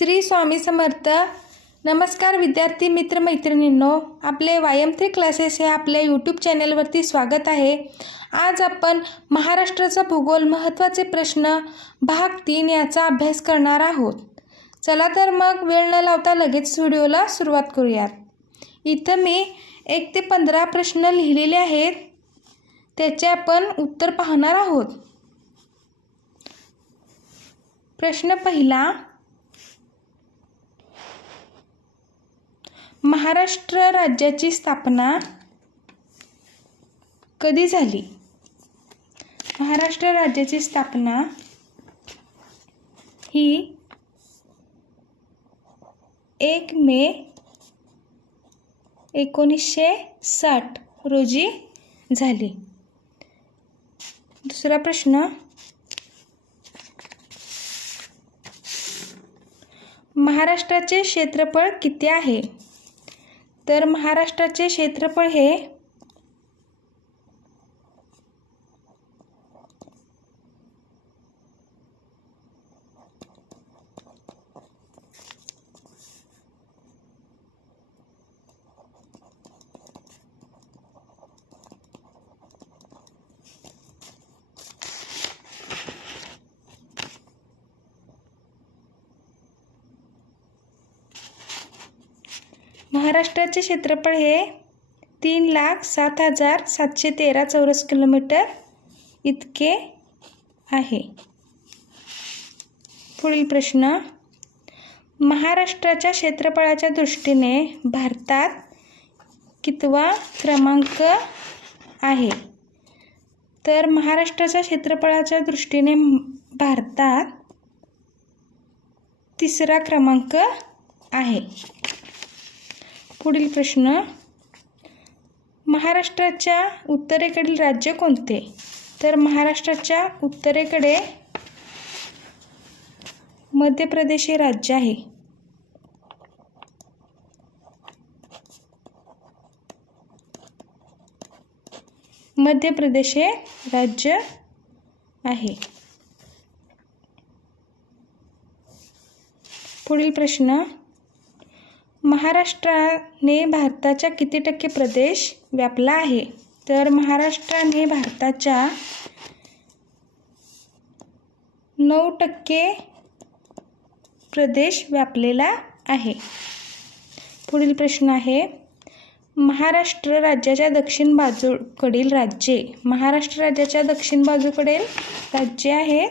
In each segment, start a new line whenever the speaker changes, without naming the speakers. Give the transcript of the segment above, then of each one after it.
श्री स्वामी समर्थ. नमस्कार विद्यार्थी मित्र मैत्रिणींनो. आपले वायम थ्री क्लासेस हे आपल्या यूट्यूब चॅनलवरती स्वागत आहे. आज आपण महाराष्ट्राचा भूगोल महत्त्वाचे प्रश्न भाग तीन याचा अभ्यास करणार आहोत. चला तर मग वेळ न लावता लगेच व्हिडिओला सुरुवात करूयात. इथं मी एक ते पंधरा प्रश्न लिहिलेले आहेत. त्याचे आपण उत्तर पाहणार आहोत. प्रश्न पहिला महाराष्ट्र राज्याची स्थापना कधी झाली? महाराष्ट्र राज्याची स्थापना ही एक मे एकोणीसशे साठ रोजी झाली. दुसरा प्रश्न. महाराष्ट्राचे क्षेत्रफळ किती आहे? तर महाराष्ट्राचे क्षेत्रफळ हे महाराष्ट्राचे क्षेत्रफळ हे तीन लाख सात हजार सातशे तेरा चौरस किलोमीटर इतके आहे. पुढील प्रश्न. महाराष्ट्राच्या क्षेत्रफळाच्या दृष्टीने भारतात कितवा क्रमांक आहे? तर महाराष्ट्राच्या क्षेत्रफळाच्या दृष्टीने भारतात तिसरा क्रमांक आहे. पुढील प्रश्न महाराष्ट्राच्या उत्तरेकडील राज्य कोणते? तर महाराष्ट्राच्या उत्तरेकडे मध्य प्रदेश हे राज्य आहे. मध्य प्रदेश हे राज्य आहे. पुढील प्रश्न महाराष्ट्राने भारताच्या किती टक्के प्रदेश व्यापला आहे? तर महाराष्ट्राने भारताच्या नऊ टक्के प्रदेश व्यापलेला आहे. पुढील प्रश्न आहे महाराष्ट्र राज्याच्या दक्षिण बाजूकडील राज्ये. महाराष्ट्र राज्याच्या दक्षिण बाजूकडील राज्ये आहेत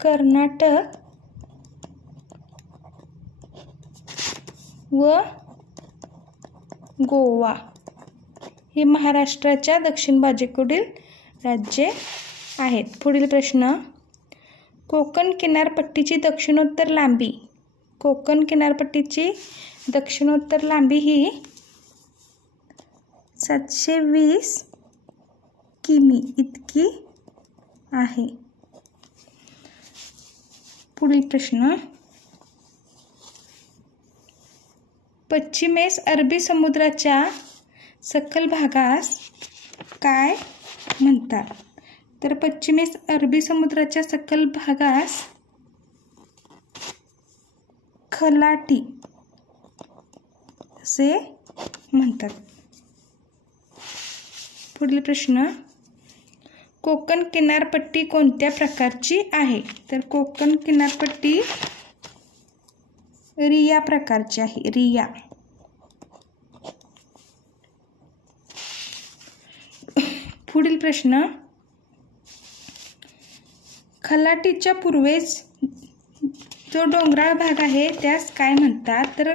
कर्नाटक व गोवा ही महाराष्ट्राच्या दक्षिण बाजूकडील राज्ये आहेत. पुढील प्रश्न कोकण किनारपट्टीची दक्षिणोत्तर लांबी. कोकण किनारपट्टीची दक्षिणोत्तर लांबी ही सातशे वीस किमी इतकी आहे. पुढील प्रश्न पश्चिमेस अरबी समुद्राच्या सखल भागास काय म्हणतात? तर पश्चिमेस अरबी समुद्राच्या सखल भागास खलाटी असे म्हणतात. पुढील प्रश्न कोकण किनारपट्टी कोणत्या प्रकारची आहे? तर कोकण किनारपट्टी रिया प्रकारची आहे रिया. पुढील प्रश्न. खलाटीच्या पूर्वेस जो डोंगराळ भाग आहे त्यास काय म्हणतात? तर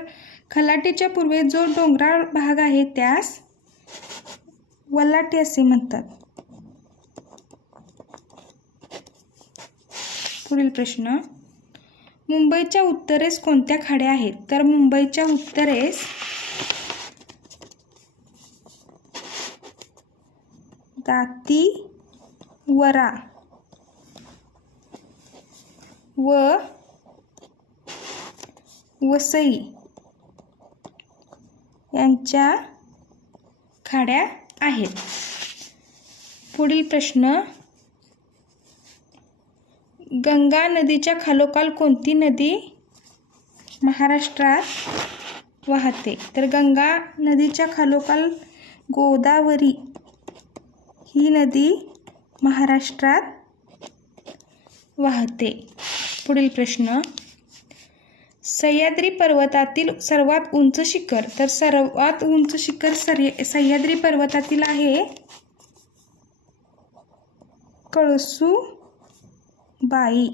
खलाटीच्या पूर्वेस जो डोंगराळ भाग आहे त्यास वलाटी असे म्हणतात. पुढील प्रश्न. मुंबईच्या उत्तरेस कोणत्या खाड्या आहेत? तर मुंबईच्या उत्तरेस दाती वरा व वसई यांच्या खाड्या आहेत. पुढील प्रश्न गंगा नदीच्या खालोखाल कोणती नदी महाराष्ट्रात वाहते? तर गंगा नदीच्या खालोखाल गोदावरी ही नदी महाराष्ट्रात वाहते. पुढील प्रश्न. सह्याद्री पर्वतातील सर्वात उंच शिखर तर सर्वात उंच शिखर सर्य सह्याद्री पर्वतातील आहे कळसू बाई.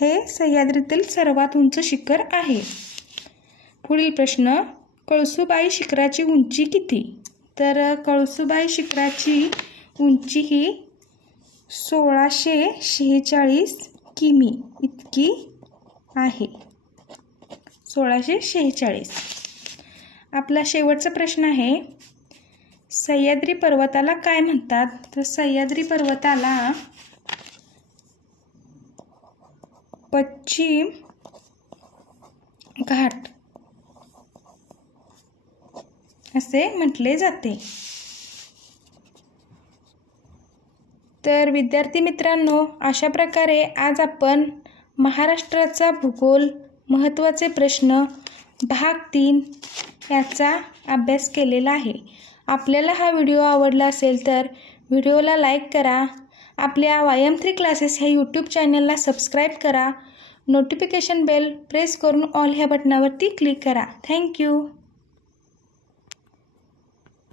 हे सह्याद्रीतील सर्वात उंच शिखर आहे. पुढील प्रश्न कळसूबाई शिखराची उंची किती? तर कळसूबाई शिखराची उंची ही सोळाशे शेहेचाळीस किमी इतकी आहे. सोळाशे शेहेचाळीस. आपला शेवटचा प्रश्न आहे सह्याद्री पर्वताला काय म्हणतात? तर सह्याद्री पर्वताला पश्चिम घाट. असे म्हटले जाते. तर विद्यार्थी मित्रांनो अशा प्रकारे आज आपण महाराष्ट्राचा भूगोल महत्त्वाचे प्रश्न भाग तीन याचा अभ्यास केलेला आहे. आपल्याला हा व्हिडिओ आवडला असेल तर व्हिडिओला लाईक करा आपल्या वायम थ्री क्लासेस ह्या यूट्यूब चॅनलला सबस्क्राईब करा. नोटिफिकेशन बेल प्रेस करून ऑल ह्या बटनावरती क्लिक करा. थँक्यू